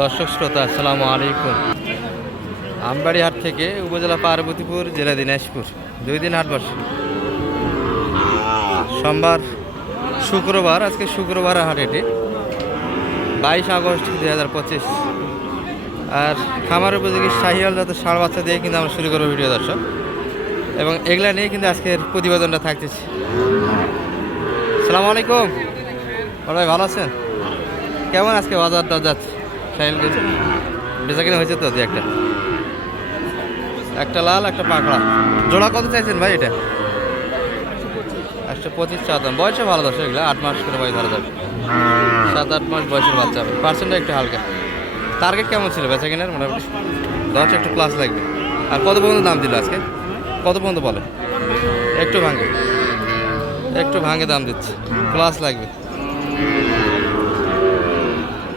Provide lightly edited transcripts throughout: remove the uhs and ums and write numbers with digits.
দর্শক শ্রোতা আসসালামু আলাইকুম। আমবাড়ি হাট থেকে উপজেলা পার্বতীপুর, জেলা দিনাজপুর, 2 দিন হাট বসে। সোমবার শুক্রবার, আজকে শুক্রবার হাট, এটি 22 আগস্ট 2025। আর খামার উপযোগী শাহিওয়াল জাতের ষাঁড় বাচ্চা দিয়ে কিন্তু আমরা শুরু করবো ভিডিও দর্শক, এবং এগুলা নিয়ে কিন্তু আজকের প্রতিবেদনটা থাকতেছে। আসসালামু আলাইকুম ভাই, ভালো আছেন? কেমন আজকে বাজারটা যাচ্ছে? শাহিওয়াল বেচা কিনা হয়েছে তো? একটা লাল, একটা পাকড়া। জোড়া কত চাইছেন ভাই? এটা 125 চা দাম। বয়সে ভালো দর্শক, এগুলো 8 মাস করে বয়স ধরা যাবে, 7-8 মাস বয়সের বাচ্চা হবে। পার্সেন্টটা একটু হালকা। টার্গেট কেমন ছিল বেচা কিনার? মোটামুটি 10 একটু প্লাস লাগবে। আর কত পর্যন্ত দাম দিল আজকে? কত পর্যন্ত বলে? একটু ভাঙে দাম দিচ্ছে, প্লাস লাগবে।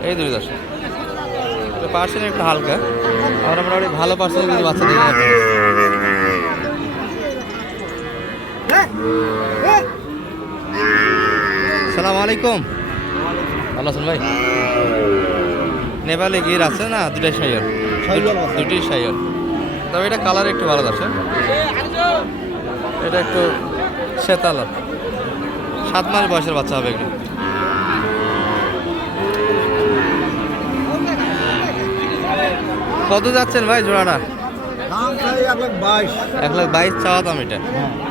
এই দুই দর্শক, পার্সেন্ট একটু হালকা। আমরা মোটামুটি ভালো পার্সেন্ট কিন্তু বাচ্চা দেখে যাবে। সালাম আলাইকুম, ভালো আছেন ভাই? নেপালে গির আছে না? দুটাই শাহিওয়াল, দুটোই শাহিওয়াল। তবে এটা কালার একটু ভালো আছে, এটা একটু শ্বেতালা। 7 মাস বয়সের বাচ্চা হবে এগুলো। কত যাচ্ছেন ভাই জোড়াটা? 1,22,000 চাওয়া দাম এটা।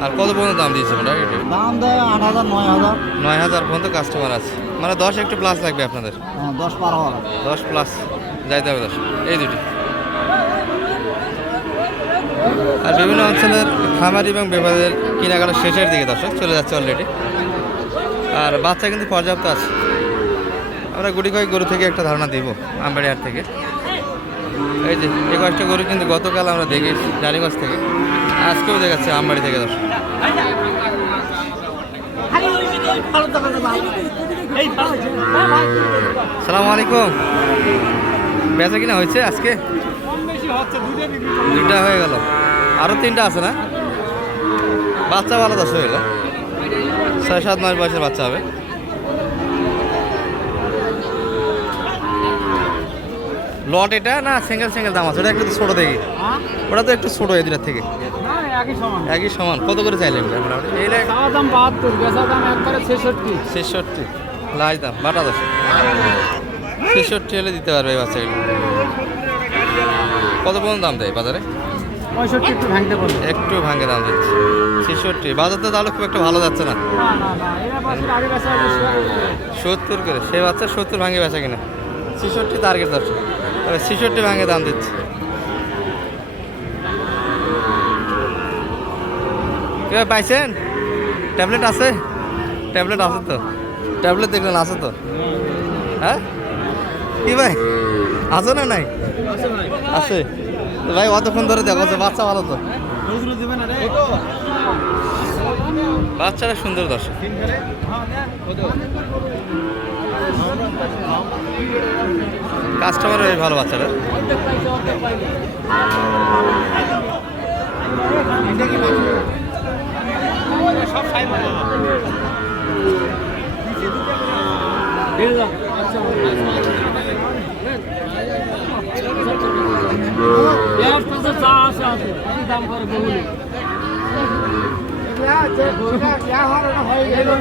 আর কত পর্যন্ত দাম দিয়েছে? দাম দেয় 8,000, 9,000। 9,000 পর্যন্ত কাস্টমার আছে, মানে 10 একটু প্লাস লাগবে আপনাদের। 10 পার হওয়া, 10 প্লাস যাইতে হবে দর্শক। এই দুটি। আর বিভিন্ন অঞ্চলের খামারি এবং ব্যাপারের কেনাকাটা শেষের দিকে দর্শক চলে যাচ্ছে অলরেডি। আর বাচ্চা কিন্তু পর্যাপ্ত আছে। আমরা গুটি কয়েক গরু থেকে একটা ধারণা দিব আমবাড়ি হাট থেকে। এই যে এই কয়েকটা গরু কিন্তু গতকাল আমরা দেখেছি রানীগঞ্জ থেকে, আজকেও দেখাচ্ছি আমবাড়ি থেকে দর্শক। সালাম আলাইকুম, বেচা কিনা হয়েছে আজকে? দুটা হয়ে গেল, আরো 3টা আছে না? বাচ্চা ভালো দশ হয়ে গেল, 6-7 মাস বয়সের বাচ্চা হবে। লট এটা না সিঙ্গেল দাম আছে? ওটা একটু ছোটো দেখি, ওটা তো একটু ছোটো এই দুটার থেকে। একই সমান। কত করে চাইলেন? দাম 72, বেচা দাম একবারে 66। লাই দাম বাটা 10, 66 হলে দিতে পারবে এই বাচ্চাগুলো। কত পর্যন্ত দাম দেয় বাজারে? 65, একটু ভাঙে দাম দিচ্ছে। 66 বাজার তো তাহলে খুব একটা ভালো যাচ্ছে না। 70 করে সে বাচ্চা 70 ভাঙে বেচা কিনা। 66 টার্গেট দর্শক, তবে 66 ভাঙে দাম দিচ্ছে। কেউ পাইছেন? ট্যাবলেট আছে? ট্যাবলেট আছে তো? ট্যাবলেট দেখলেন আছে তো? হ্যাঁ কি ভাই, আছে না? নাই আছে ভাই। অতক্ষণ ধরে দেখো, বাচ্চা ভালো তো? বাচ্চারা সুন্দর দর্শক। কাস্টমার ভালো বাচ্চারা।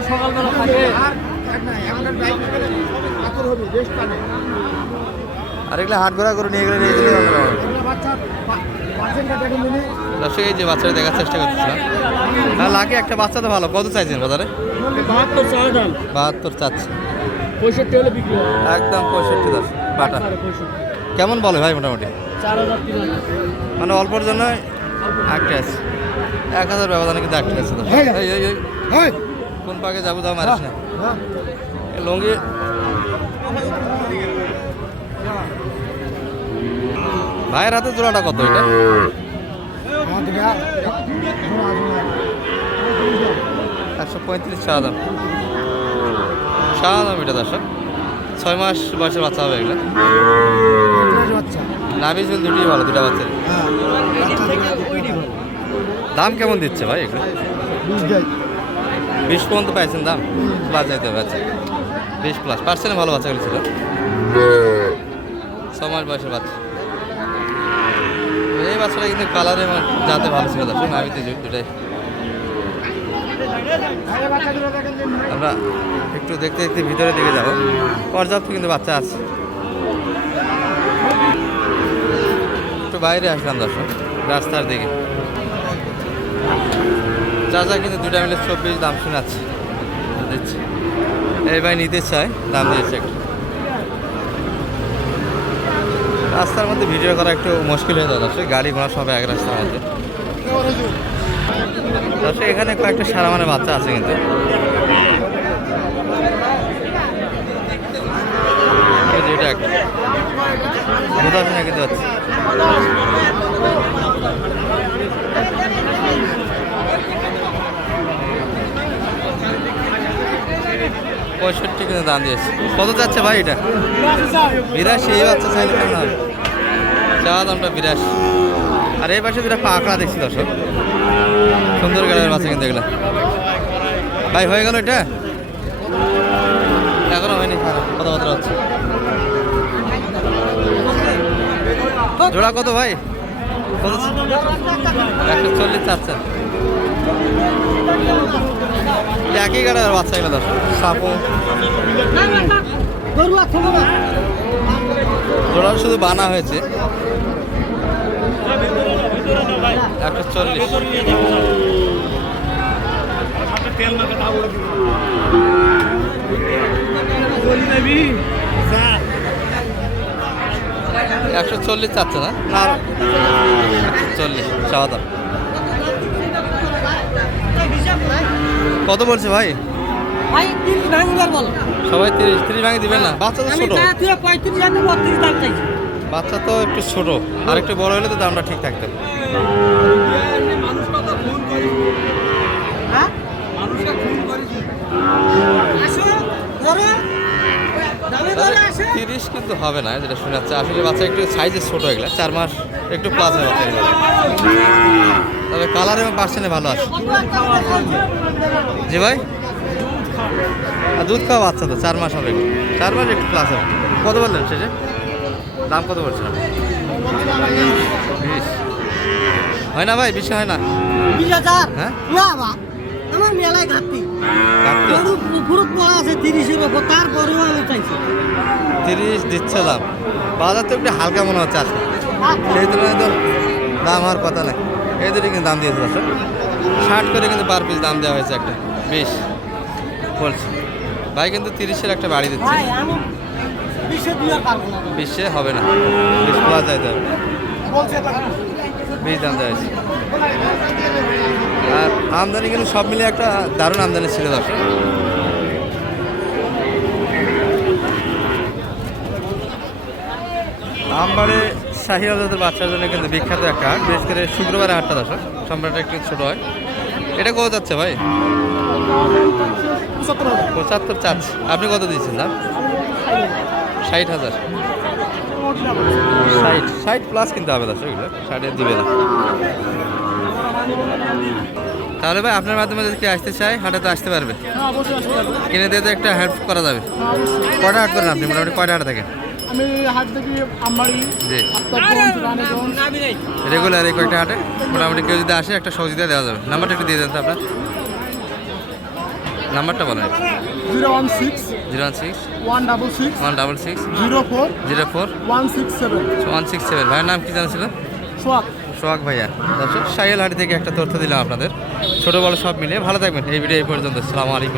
সকালবেলা থাকে। আর এগুলো হাট ঘোরা করে নিয়ে গেলে দর্শক এই যে বাচ্চারা দেখার চেষ্টা করতেছিলাম। হ্যাঁ লাগে, একটা বাচ্চা তো ভালো। কত চাইছেন বাজারে? 72 চাচ্ছে। 65 হলে বিক্রি হয়। একদম 65 দর্শক বাটা। কেমন বলে ভাই? মোটামুটি 4,000, মানে অল্পর জন্য একটা আছে। 1,000 ব্যবধানে কিন্তু একটা আছে দর্শক। কোন পাকে যাবো দাও, মারিস না লঙ্গি। ভাইয়ের হাতে জোড়াটা কত? এটা 135 চা দাম। এটা দর্শক 6 মাস বয়সের বাচ্চা হবে এগুলো। নাভি চুল দুটোই ভালো, দুটা বাচ্চার। দাম কেমন দিচ্ছে ভাই এগুলো? 20 পর্যন্ত পাইছেন দাম? প্লাস যাইতে হবে। আচ্ছা 20 প্লাস পার্সেন্ট ভালো বাচ্চাগুলো ছিল। 6 মাস বয়সের বাচ্চা। এই বাচ্চাটা কিন্তু কালারে যাতে ভালো ছিল দর্শক, নাভিতে দুটাই। আমরা একটু দেখতে দেখতে ভিতরের দিকে যাব, পর্যাপ্ত কিন্তু বাচ্চা আছে। একটু বাইরে আসলাম দর্শক, রাস্তার দিকে। চাচা কিন্তু দুটা মিলে 24 দাম শোনাচ্ছে, দিচ্ছি। এই ভাই নিতে চায়, দাম দিয়েছে একটু। রাস্তার মধ্যে ভিডিও করা একটু মুশকিল হয়ে যায় দর্শক, গাড়ি ঘোড়া সব এক রাস্তার মধ্যে। দর্শক এখানে কয়েকটা সারা মানে বাচ্চা আছে কিন্তু। এটা একটা বোঝা না কিন্তু হচ্ছে। 65 কিন্তু দাম দিয়েছে। কত যাচ্ছে ভাই এটা? 82। এই বাচ্চা চাইলে কেমন হবে? চা দামটা 82। আর এই পাশে দুটা পাকড়া দেখছি দর্শক, সুন্দর গাড়ির বাচ্চা কিন্তু এগুলো। ভাই হয়ে গেল এটা? এখনো হয়নি, কথাবার্তা হচ্ছে। জোড়া কত ভাই? 140 চাচ্ছে। একই গাড়ির বাচ্চা এগুলো দর্শক, সাপো জোড়া শুধু বানা হয়েছে। 140। একশো 140 চাচ্ছে না? না 140 চাওয়া দাম। কত বলছে ভাই? সবাই 30 ভাঙে দিবেন না? বাচ্চা তো ছোট, বাচ্চা তো একটু ছোট, আর একটু বড় হলে তো দামটা ঠিক থাকতো। তিরিশ কিন্তু হবে না, যেটা শোনা যাচ্ছে। আসলে বাচ্চা একটু সাইজে ছোট, এগুলা 4 মাস একটু প্লাস হয় বাচ্চা, তবে কালার এবং পার্সেন্টে ভালো আছে। জি ভাই, আর দুধ খাওয়া বাচ্চা তো 4 মাস হবে, 4 মাস একটু প্লাস হবে। কত বললেন শেষে? দাম কত বলছেন? 20 হয় না ভাই? 20 হয় না? 20,000? হ্যাঁ আমার মেলায় ঘাটতি কাটতে আছে 30-এর উপর, তারপরেও আমি চাইছি 30 দিচ্ছে দাম। বাজার তো একটু হালকা মনে হচ্ছে আসলে, সেই তুলনায় তো দাম হওয়ার কথা নেই। এই দুটি কিন্তু দাম দিয়েছে দর্শক, 60 করে কিন্তু পার পিস দাম দেওয়া হয়েছে। একটা 20 বলছি ভাই, কিন্তু 30-এর একটা বাড়ি দিচ্ছে। ভাই আমি 20-এ দিয়ে আর পারবো না। 20-এ হবে না, 20 প্লাস যাইতে হবে। 20 দাম দেওয়া হয়েছে। আর আমদানি কিন্তু সব মিলে একটা দারুণ আমদানি ছিল দর্শক। আমবাড়ে শাহিওয়ালদের বাচ্চার জন্য কিন্তু বিখ্যাত একটা হাট, বিশেষ করে শুক্রবারে হাটটা দর্শক। সম্রাটটা একটু ছোটো হয়। এটা কত যাচ্ছে ভাই? 75 চাচ্ছে। আপনি কত দিয়েছেন দাম? 60,000। 60 প্লাস কিনতে হবে দর্শক, এগুলো 60-এ দিবে না। তাহলে ভাই আপনার মাধ্যমে যদি কেউ আসতে চায় হাটে তো আসতে পারবে, কিনে দিয়ে তো একটা হেল্প করা যাবে। কয়টা হাট করেন আপনি? মোটামুটি কয়টা হাটে থাকেন? আমি হাট থেকে আমবাড়ি, জি রানীগঞ্জ, রেগুলার এই কয়েকটা হাটে মোটামুটি কেউ যদি আসে একটা সহযোগিতা দেওয়া যাবে। নাম্বারটা একটু দিয়ে দেন তো আপনার, নাম্বারটা বলেন। 016 016 166 166 04 04 167 167। ভাইয়ের নাম কি জানা ছিল? সোয়াক। সোহাগ ভাইয়া। দর্শক শাহিওয়াল হাট থেকে একটা তথ্য দিলাম আপনাদের, ছোটো বড় সব মিলিয়ে। ভালো থাকবেন। এই ভিডিও এই পর্যন্ত। আসসালামু আলাইকুম।